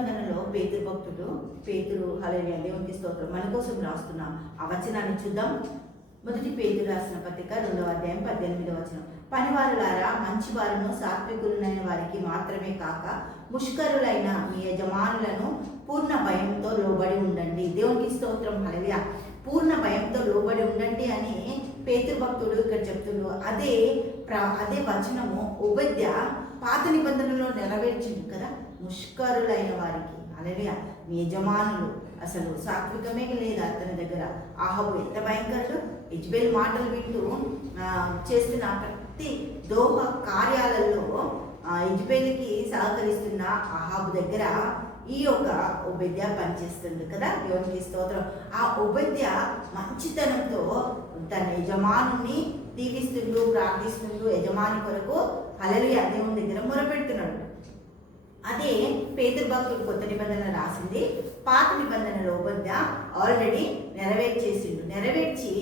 నిబంధనలో పేతురు భక్తుడు హల్లెలూయా దేవునికి స్తోత్రం మన కోసం రాస్తున్న ఆ వచనాన్ని చూద్దాం. మొదటి పేతురు రాసిన పత్రిక 2వ అధ్యాయం 18వ వచనం. పనివారులారా, మంచివారును సాత్వికులైన వారికి మాత్రమే కాక ముష్కరులైన మీ యజమానులను పూర్ణ భయంతో లోబడి ఉండండి. దేవునికి స్తోత్రం హల్లెలూయా. పూర్ణ భయంతో లోబడి ఉండండి అని పేతురు భక్తుడు ఇక్కడ చెప్తున్నాడు. అదే వచనము ఉపద్య పాత నిబంధనలో నెరవేర్చింది కదా. ముష్కరులైన వారికి హల్లెలూయా, మీ యజమానులు అసలు సాత్వికమే లేదు అతని దగ్గర. ఆహాబు ఎంత భయంకరుడు. యెజెబెల్ మాటలు వింటూ చేస్తున్న ప్రతి దోహ కార్యాలలో యెజెబెల్కి సహకరిస్తున్న ఆహాబు దగ్గర ఈ యొక్క ఉపద్య పనిచేస్తుంది కదా. దేవునికి స్తోత్రం. ఆ ఉపద్య మంచితనంతో తన యజమానుని దీవిస్తుండు, ప్రార్థిస్తుండు, యజమాని కొరకు హల్లెలూయా దేవుని దగ్గర మొరపెడుతున్నాడు. అదే పేతురు భక్తుడు కొత్త నిబంధన రాసింది. పాత నిబంధనలో ఉపద్య ఆల్రెడీ నెరవేర్చి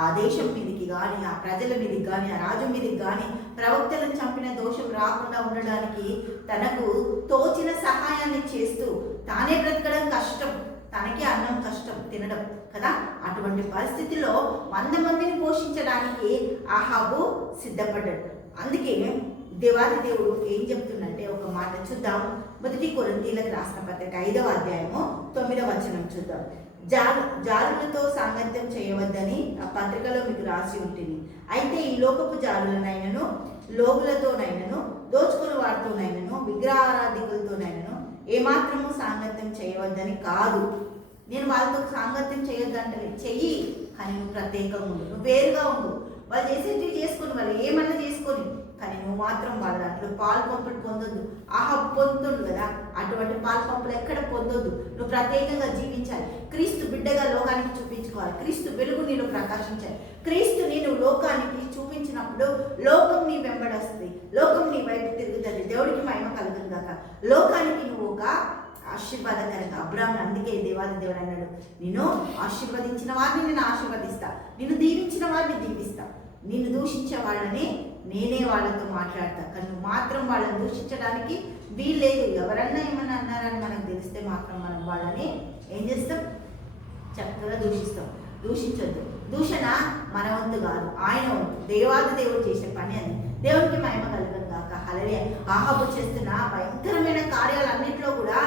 ఆ దేశం మీదకి కానీ, ఆ ప్రజల మీదకి కానీ, ఆ రాజు మీదకి కానీ ప్రవక్తలను చంపిన దోషం రాకుండా ఉండడానికి తనకు తోచిన సహాయాన్ని చేస్తూ తానే బ్రతకడం కష్టం, తనకి అన్నం కష్టం తినడం కదా. అటువంటి పరిస్థితిలో 100 మందిని పోషించడానికి ఆహాబు సిద్ధపడ్డాడు. అందుకే దేవాది దేవుడు ఏం చెప్తుందంటే ఒక మాట చూద్దాం. మొదటి కొరింథీయులకు రాసిన పత్రిక 5వ అధ్యాయము 9వ వచనం చూద్దాం. జారులతో సాంగత్యం చేయవద్దని ఆ పత్రికలో మీకు రాసి ఉంటుంది. అయితే ఈ లోకపు జారులనైనను, లోగులతోనైనను, దోచుకుని వారితోనైనను, విగ్రహారాధికులతోనైనను ఏమాత్రము సాంగత్యం చేయవద్దని కాదు. నేను వాళ్ళతో సాంగత్యం చేయొద్దంటే చెయ్యి, కానీ నువ్వు ప్రత్యేకంగా ఉండు, నువ్వు వేరుగా ఉండు. వాళ్ళు చేసేటివి చేసుకొని, వాళ్ళు ఏమన్నా చేసుకొని, కానీ నువ్వు మాత్రం వాళ్ళ దాంట్లో పాలు పంపులు పొందొద్దు. పొందుతుండు కదా, అటువంటి పాలు పంపులు ఎక్కడ పొందొద్దు. నువ్వు ప్రత్యేకంగా జీవించాలి. క్రీస్తు బిడ్డగా లోకానికి చూపించుకోవాలి. క్రీస్తు వెలుగు నీలో ప్రకాశించాలి. క్రీస్తు నేను లోకానికి చూపించినప్పుడు లోకం నీ వెంబడొస్తుంది, లోకం నీ వైపు తిరుగుతుంది. దేవుడికి మహిమ కలుగుతుంది కాక. లోకానికి నువ్వు ఒక ఆశీర్వాదకరంగా. అబ్రాహాము అందుకే దేవాది దేవుడు అన్నాడు, నిన్ను ఆశీర్వదించిన వారిని నేను ఆశీర్వదిస్తా, నిన్ను దీవించిన వారిని దీవిస్తా, నిన్ను దూషించే వాళ్ళని నేనే వాళ్ళతో మాట్లాడతా, కానీ నువ్వు మాత్రం వాళ్ళని దూషించడానికి వీల్లేదు. ఎవరన్నా ఏమన్నా అన్నారని మనకు తెలిస్తే మాత్రం మనం వాళ్ళని ఏం చేస్తాం, చక్కగా దూషిస్తాం. దూషించొద్దు. దూషణ మన వంతు కాదు, ఆయన వంతు. దేవాది దేవుడు చేసే పని అది. దేవునికి మహిమ కలుగును గాక. హల్లెలూయా. ఆహాబు చేస్తున్న భయంకరమైన కార్యాలన్నింటిలో కూడా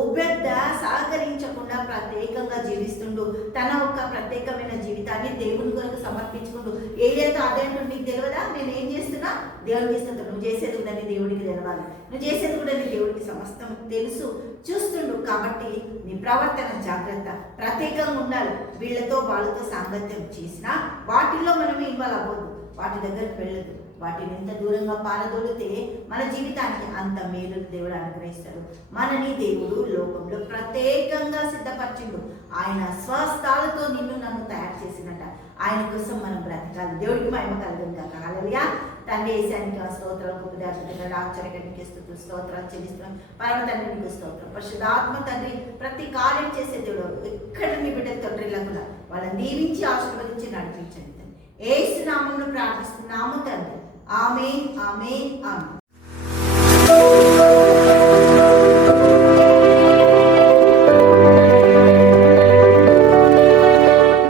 ఉపద్య సహకరించకుండా ప్రత్యేకంగా జీవిస్తుండు. తన ఒక ప్రత్యేకమైన జీవితాన్ని దేవుని కొరకు సమర్పించుకుంటూ ఏదైతే అదే నీకు తెలియదా, నేను ఏం చేస్తున్నా దేవుడికి ఇస్తుంటా. నువ్వు చేసేది కూడా నీ దేవుడికి తెలవాలి, నువ్వు చేసేది కూడా నీ దేవుడికి సమస్తం తెలుసు, చూస్తుండు. కాబట్టి నీ ప్రవర్తన జాగ్రత్త, ప్రత్యేకంగా ఉండాలి. వీళ్ళతో వాళ్ళతో సాంగత్యం చేసినా వాటిల్లో మనమే ఇన్వాల్వ్ అవ్వద్దు, వాటి దగ్గరకు వెళ్ళదు. వాటిని ఎంత దూరంగా పారదోలితే మన జీవితానికి అంత మేలు దేవుడు అనుగ్రహిస్తాడు. మనని దేవుడు లోకంలో ప్రత్యేకంగా సిద్ధపరిచిండు. ఆయన స్వస్థాలతో నిన్ను నన్ను తయారు చేసినట్ట. ఆయన కోసం మనం బ్రతకాలి. దేవుడికి మహిమ కలుగును గాక. హల్లెలూయా. తండ్రి యేసయ్యకి స్తోత్రం, ఉపదేశకుడిగా ఆశ్చర్యకనికి స్తోత్రాలు చెల్లిస్తున్నాం. పరమ తండ్రి నీకు స్తోత్రం. పరిశుద్ధాత్మ తండ్రి ప్రతి కార్యం చేసే దేవుడు ఎక్కడ నీ బిడ్డ తండ్రిలకు వాళ్ళని దీవించి ఆశీర్వదించి నడిపించండి. యేసు నామములో ప్రార్థిస్తున్నాము తండ్రి. ఆమేన్, ఆమేన్, ఆమేన్.